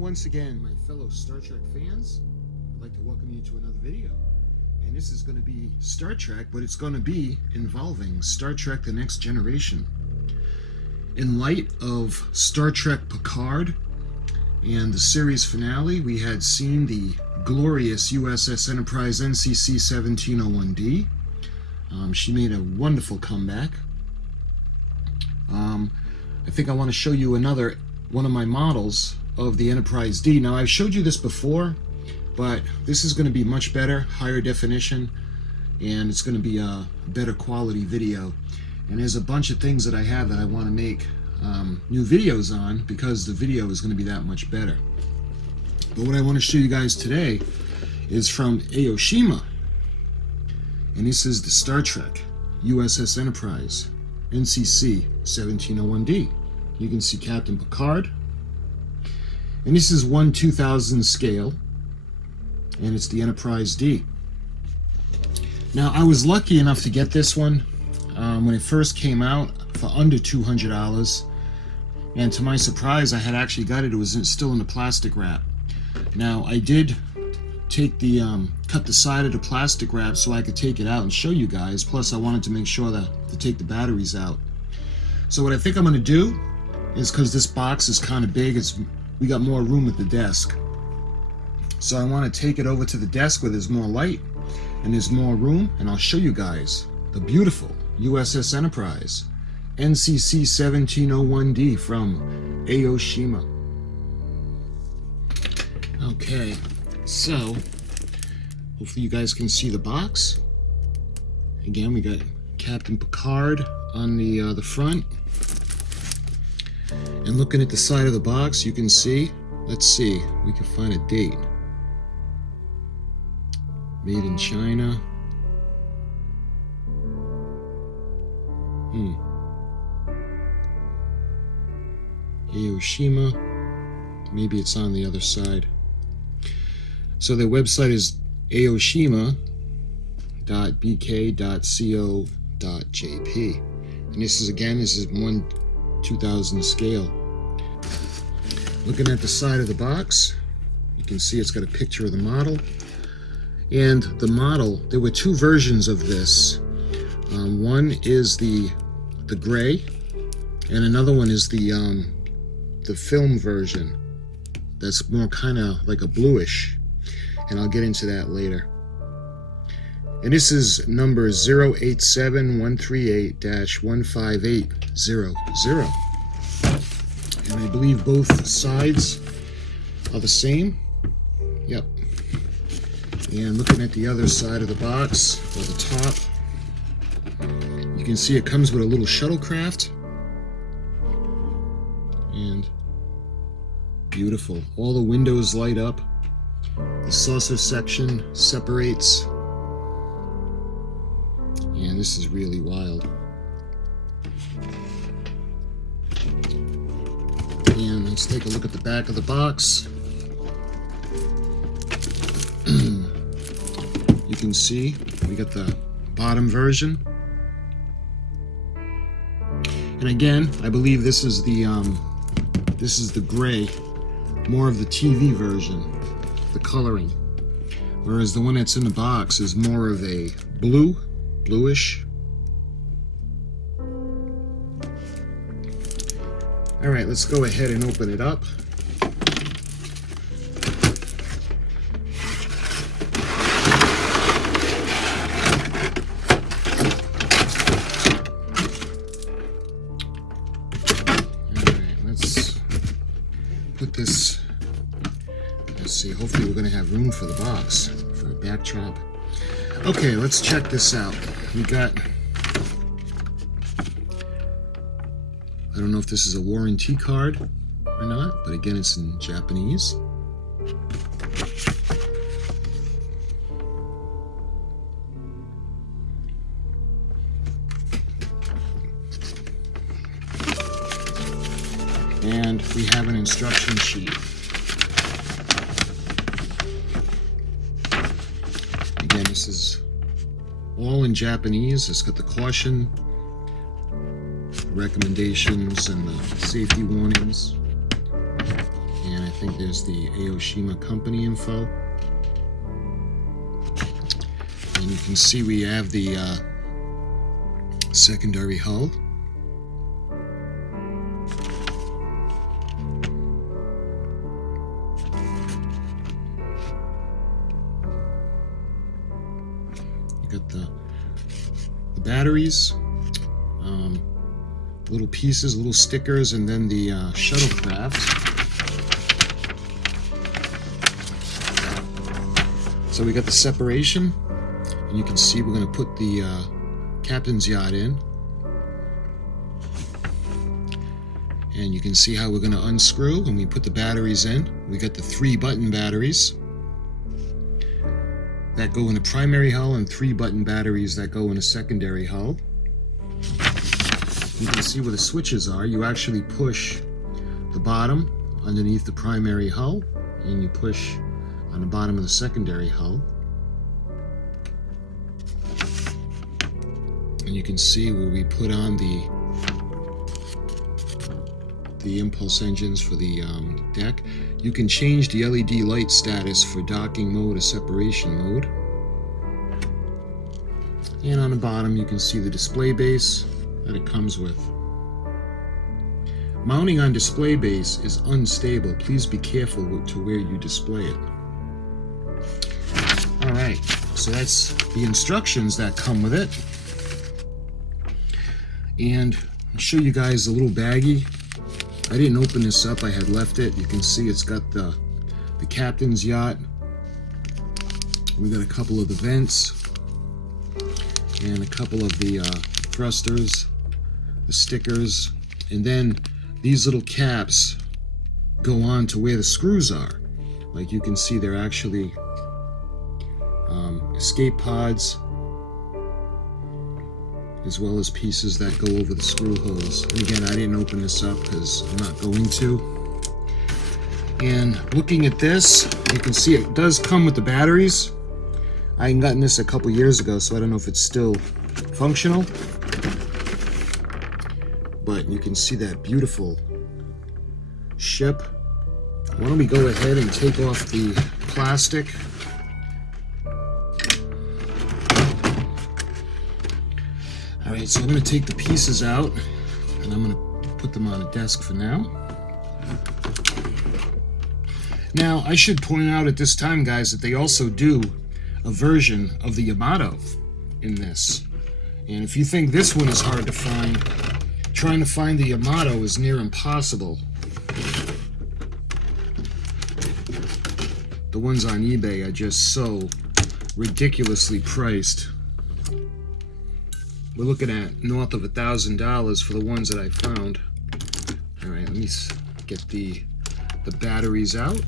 once again, my fellow Star Trek fans. I'd like to welcome you to another video. And this is going to be Star Trek, but it's going to be involving Star Trek The Next Generation. In light of Star Trek Picard and the series finale, we had seen the glorious U.S.S. Enterprise NCC-1701-D. She made a wonderful comeback. I think I want to show you one of my models of the Enterprise D. Now, I've showed you this before, but this is going to be much better, higher definition, and it's going to be a better quality video. And there's a bunch of things that I have that I want to make new videos on, because the video is going to be that much better. But what I want to show you guys today is from Aoshima, and this is the Star Trek U.S.S. Enterprise NCC-1701-D. You can see Captain Picard, and this is 1/2000 scale, and it's the Enterprise D. Now, I was lucky enough to get this one when it first came out for under $200, and to my surprise, I had actually got it. It was still in the plastic wrap. Now, I did take the cut the side of the plastic wrap so I could take it out and show you guys. Plus, I wanted to make sure to take the batteries out. So what I think I'm going to do is, because this box is kind of big, we got more room at the desk. So I want to take it over to the desk where there's more light and there's more room, and I'll show you guys the beautiful U.S.S. Enterprise NCC-1701-D from Aoshima. Okay, so hopefully you guys can see the box. Again, we got Captain Picard on the front. And looking at the side of the box, you can see, let's see, we can find a date. Made in China. Aoshima. Maybe it's on the other side. So their website is aoshima.bk.co.jp. And this is 1/2000 scale. Looking at the side of the box, you can see it's got a picture of the model. And the model, there were two versions of this. One is the gray, and another one is the film version. That's more kind of like a bluish, and I'll get into that later. And this is number 087138-15800. And I believe both sides are the same. Yep. And looking at the other side of the box, or the top, you can see it comes with a little shuttlecraft. And beautiful. All the windows light up. The saucer section separates. And this is really wild. And let's take a look at the back of the box. You can see we got the bottom version. And again, I believe this is the gray, more of the TV version, the coloring. Whereas the one that's in the box is more of a bluish. All right, let's go ahead and open it up. All right, let's put this, let's see, hopefully we're gonna have room for the box, for a backdrop. Okay, let's check this out. We got, I don't know if this is a warranty card or not, but again, it's in Japanese. And we have an instruction sheet. Again, this is all in Japanese. It's got the caution, recommendations, and the safety warnings. And I think there's the Aoshima company info. And you can see we have the secondary hull. You got the batteries, little pieces, little stickers, and then the shuttlecraft. So we got the separation, and you can see we're going to put the captain's yacht in. And you can see how we're going to unscrew when we put the batteries in. We got the 3-button batteries that go in a primary hull and 3-button batteries that go in a secondary hull. You can see where the switches are. You actually push the bottom underneath the primary hull, and you push on the bottom of the secondary hull. And you can see where we put on the impulse engines for the deck. You can change the LED light status for docking mode or separation mode. And on the bottom you can see the display base that it comes with. Mounting on display base is unstable. Please be careful to where you display it. Alright, so that's the instructions that come with it. And I'll show you guys a little baggie. I didn't open this up, I had left it. You can see it's got the captain's yacht. We got a couple of the vents and a couple of the thrusters, the stickers, and then these little caps go on to where the screws are. Like you can see, they're actually escape pods, as well as pieces that go over the screw holes. And again, I didn't open this up because I'm not going to. And looking at this, you can see it does come with the batteries. I had gotten this a couple years ago, so I don't know if it's still functional. But you can see that beautiful ship. Why don't we go ahead and take off the plastic. Alright, so I'm going to take the pieces out, and I'm going to put them on a desk for now. Now, I should point out at this time, guys, that they also do a version of the Yamato in this. And if you think this one is hard to find, trying to find the Yamato is near impossible. The ones on eBay are just so ridiculously priced. We're looking at north of $1,000 for the ones that I found. All right, let me get the batteries out.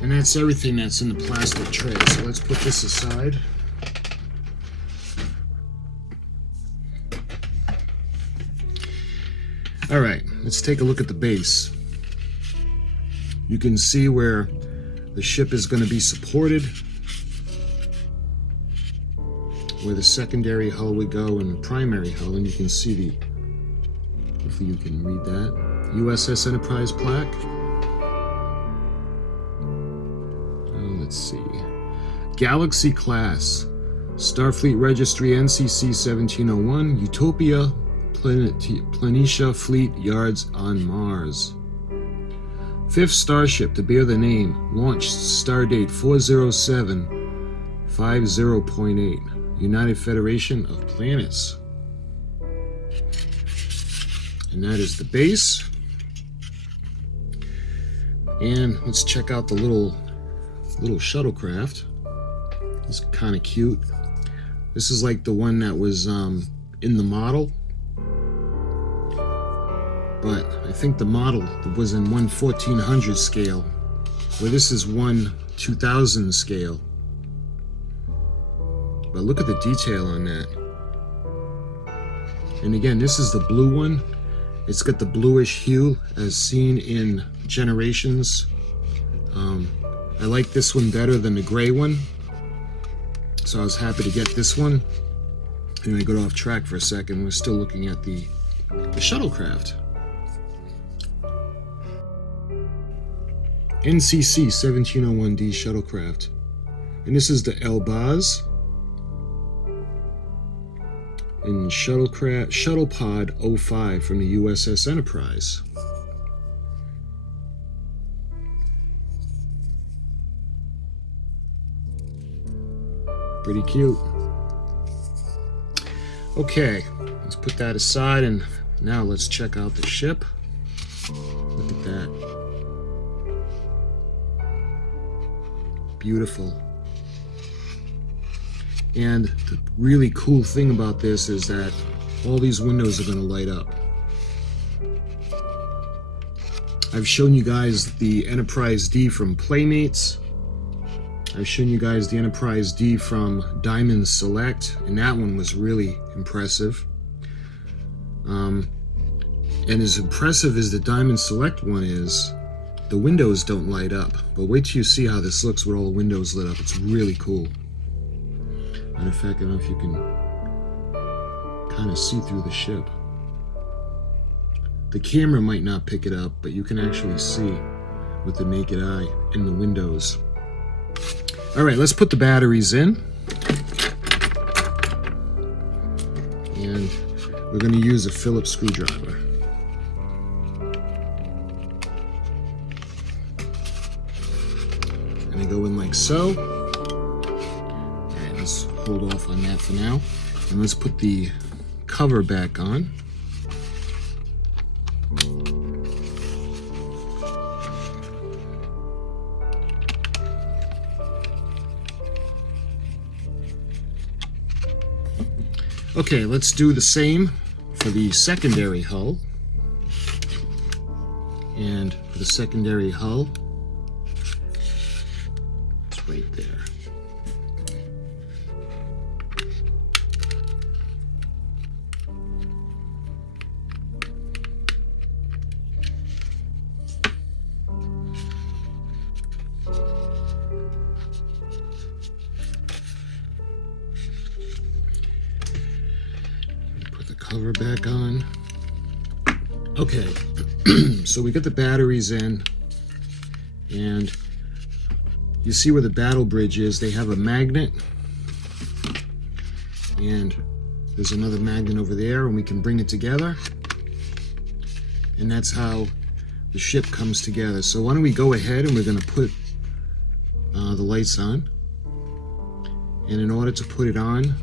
And that's everything that's in the plastic tray. So let's put this aside. All right, let's take a look at the base. You can see where the ship is going to be supported, where the secondary hull would go and the primary hull, and you can see hopefully you can read that, U.S.S. Enterprise plaque. Let's see, Galaxy class, Starfleet Registry NCC-1701, Utopia, Planitia Fleet Yards on Mars. 5th Starship to bear the name, launched stardate 40750.8, United Federation of Planets. And that is the base. And let's check out the little shuttlecraft. It's kind of cute. This is like the one that was in the model. But I think the model was in 1/1400 scale, where this is 1/2000 scale. But look at the detail on that. And again, this is the blue one. It's got the bluish hue as seen in Generations. I like this one better than the gray one, so I was happy to get this one. Anyway, I got off track for a second. We're still looking at the shuttlecraft. NCC-1701-D shuttlecraft. And this is the Elbaz in Shuttlepod 05 from the U.S.S. Enterprise. Pretty cute. Okay, let's put that aside, and now let's check out the ship. Look at that. Beautiful. And the really cool thing about this is that all these windows are going to light up. I've shown you guys the Enterprise D from Playmates. I've shown you guys the Enterprise D from Diamond Select, and that one was really impressive. And as impressive as the Diamond Select one is, the windows don't light up. But wait till you see how this looks with all the windows lit up. It's really cool. Matter of fact, I don't know if you can kind of see through the ship. The camera might not pick it up, but you can actually see with the naked eye in the windows. All right, let's put the batteries in. And we're going to use a Phillips screwdriver. And they go in like so. All right, let's hold off on that for now. And let's put the cover back on. Okay, let's do the same for the secondary hull. And for the secondary hull, it's right there. Cover back on. Okay, so we got the batteries in, and you see where the battle bridge is. They have a magnet, and there's another magnet over there, and we can bring it together, and that's how the ship comes together. So why don't we go ahead, and we're going to put the lights on. And in order to put it on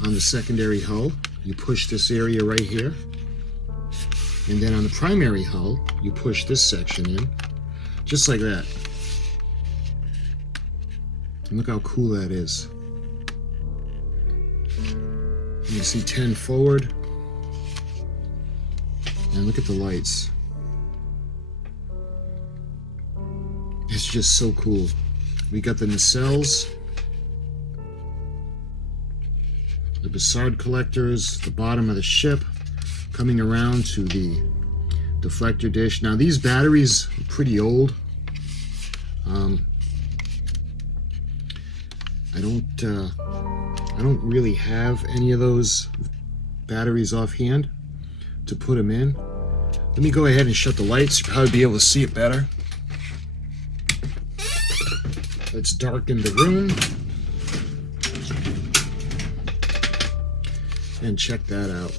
the secondary hull, you push this area right here, and then on the primary hull you push this section in, just like that. And look how cool that is. And you see 10 forward, and look at the lights. It's just so cool. We got the nacelles, the Bassard collectors, the bottom of the ship, coming around to the deflector dish. Now these batteries are pretty old. I don't really have any of those batteries offhand to put them in. Let me go ahead and shut the lights. You'll probably be able to see it better. Let's darken the room. And check that out.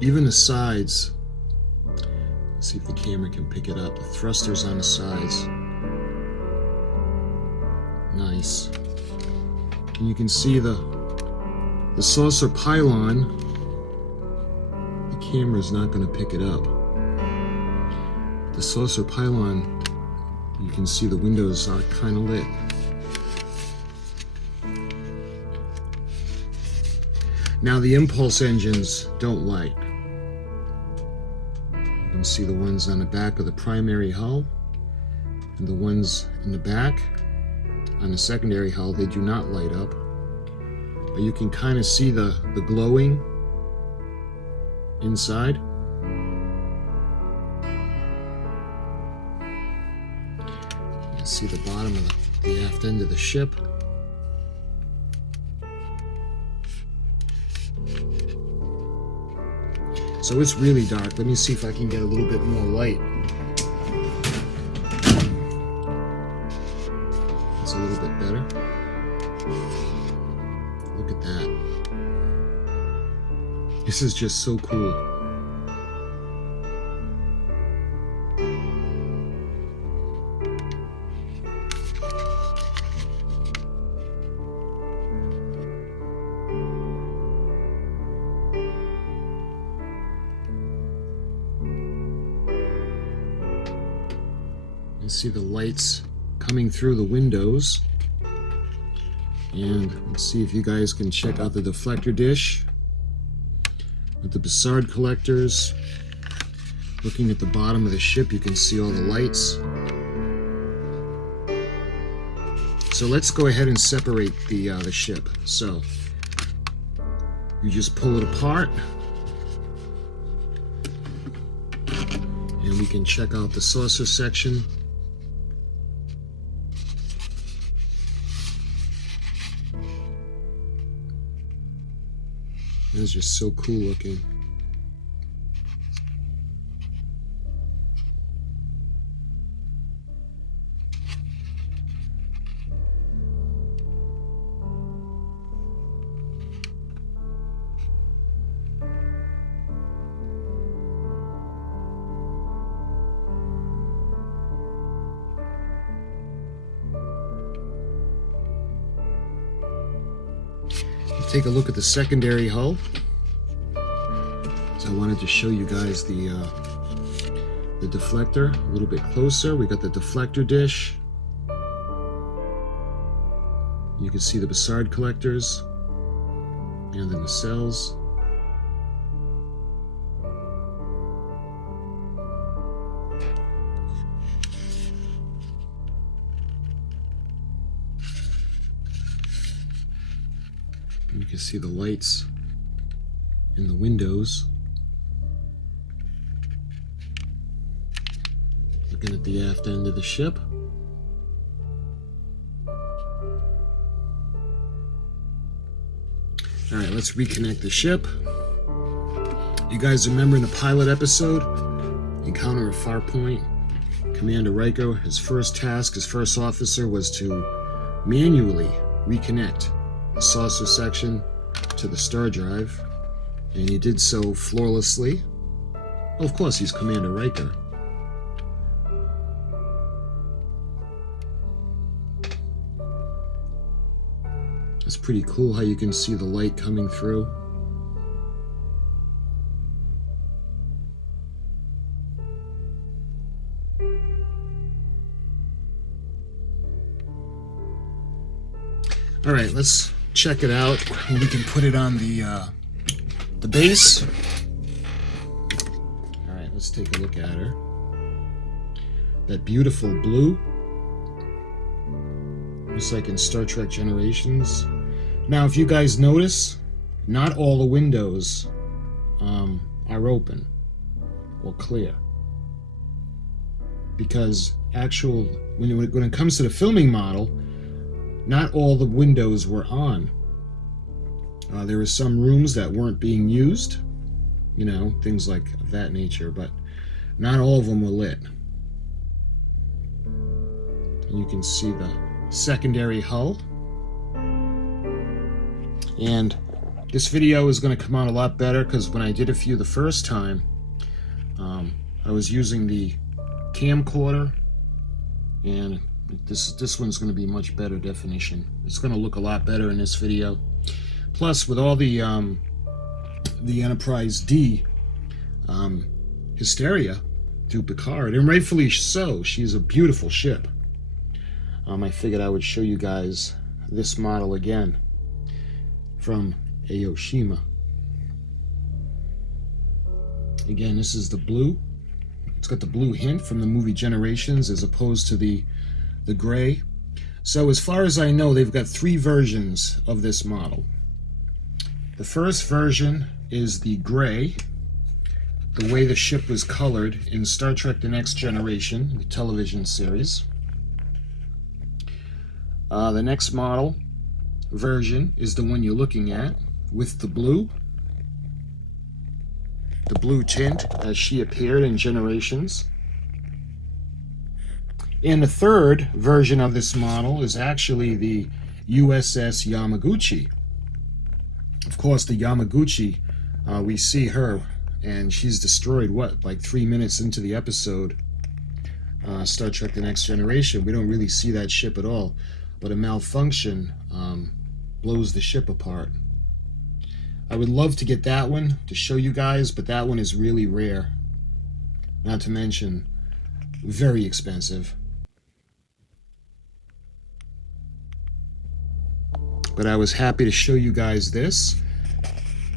Even the sides, let's see if the camera can pick it up. The thrusters on the sides. Nice. And you can see the saucer pylon. The camera's not going to pick it up. The saucer pylon, you can see the windows are kind of lit. Now the impulse engines don't light. You can see the ones on the back of the primary hull and the ones in the back on the secondary hull, they do not light up. But you can kind of see the glowing inside. You can See the bottom of the aft end of the ship. So it's really dark. Let me see if I can get a little bit more light. It's a little bit better. Look at that. This is just so cool. You see the lights coming through the windows. And let's see if you guys can check out the deflector dish with the Bussard collectors. Looking at the bottom of the ship, you can see all the lights. So let's go ahead and separate the ship. So you just pull it apart, and we can check out the saucer section. It's just so cool looking. Take a look at the secondary hull. So I wanted to show you guys the deflector a little bit closer. We got the deflector dish. You can see the Bussard collectors and the nacelles. You can see the lights in the windows. Looking at the aft end of the ship. Alright, let's reconnect the ship. You guys remember in the pilot episode, Encounter at Farpoint, Commander Riker, his first task, his first officer, was to manually reconnect the saucer section to the star drive, and he did so flawlessly. Well, of course, he's Commander Riker. It's pretty cool how you can see the light coming through. All right, let's check it out. We can put it on the base. All right, let's take a look at her. That beautiful blue, just like in Star Trek Generations. Now, if you guys notice, not all the windows are open or clear, because when it comes to the filming model, not all the windows were on. There were some rooms that weren't being used, you know, things like of that nature, but not all of them were lit. And you can see the secondary hull. And this video is going to come out a lot better because when I did a few the first time, I was using the camcorder, and this one's going to be much better definition. It's going to look a lot better in this video. Plus, with all the Enterprise D hysteria through Picard, and rightfully so, she's a beautiful ship. I figured I would show you guys this model again from Aoshima. Again, this is the blue. It's got the blue hint from the movie Generations as opposed to the gray. So as far as I know, they've got 3 versions of this model. The first version is the gray, the way the ship was colored in Star Trek The Next Generation, the television series. The next model version is the one you're looking at with the blue tint as she appeared in Generations. And the third version of this model is actually the U.S.S. Yamaguchi. Of course, the Yamaguchi, we see her, and she's destroyed, what, like 3 minutes into the episode, Star Trek The Next Generation. We don't really see that ship at all, but a malfunction blows the ship apart. I would love to get that one to show you guys, but that one is really rare. Not to mention, very expensive. But I was happy to show you guys this.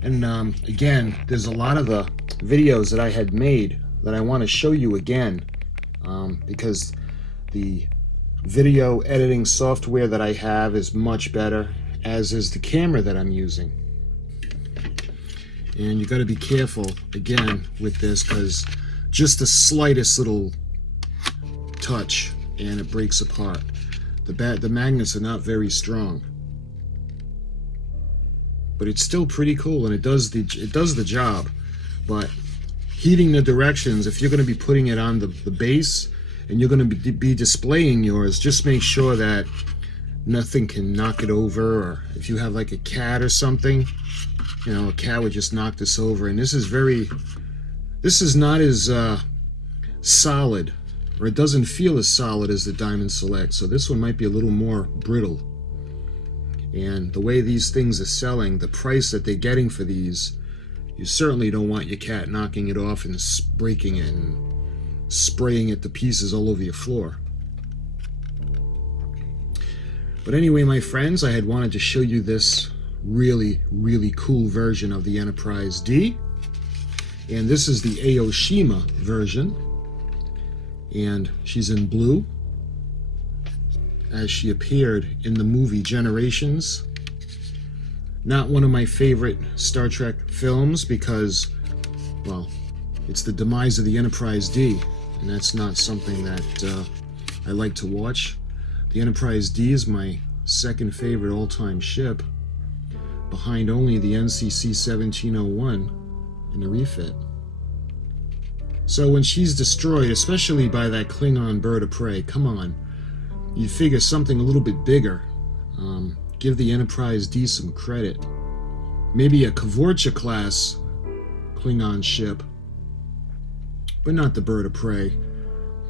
And again, there's a lot of the videos that I had made that I want to show you again, because the video editing software that I have is much better, as is the camera that I'm using. And you got to be careful again with this, because just the slightest little touch and it breaks apart. The magnets are not very strong, but it's still pretty cool, and it does the job. But heeding the directions, if you're going to be putting it on the base and you're going to be displaying yours, just make sure that nothing can knock it over. Or if you have like a cat or something, you know, a cat would just knock this over. And this is not as solid, or it doesn't feel as solid as the Diamond Select, so this one might be a little more brittle. And the way these things are selling, the price that they're getting for these, you certainly don't want your cat knocking it off and breaking it and spraying it to pieces all over your floor. But anyway, my friends, I had wanted to show you this really, really cool version of the Enterprise D. And this is the Aoshima version. And she's in blue, as she appeared in the movie Generations. Not one of my favorite Star Trek films because, well, it's the demise of the Enterprise D, and that's not something that I like to watch. The Enterprise D is my second favorite all-time ship, behind only the NCC-1701 in the refit. So when she's destroyed, especially by that Klingon bird of prey, come on, you'd figure something a little bit bigger. Give the Enterprise D some credit. Maybe a Kvorcha class Klingon ship, but not the bird of prey.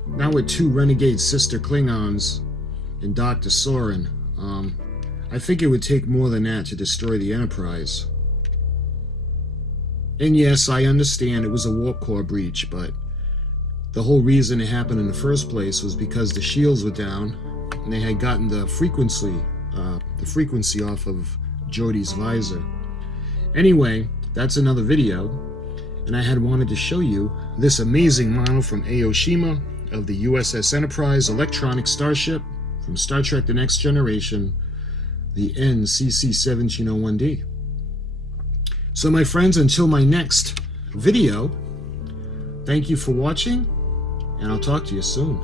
Not with two renegade sister Klingons and Dr. Soren. I think it would take more than that to destroy the Enterprise. And yes, I understand it was a warp core breach, but the whole reason it happened in the first place was because the shields were down and they had gotten the frequency off of Geordi's visor. Anyway, that's another video, and I had wanted to show you this amazing model from Aoshima of the U.S.S. Enterprise electronic starship from Star Trek The Next Generation, the NCC-1701-D. So my friends, until my next video, thank you for watching, and I'll talk to you soon.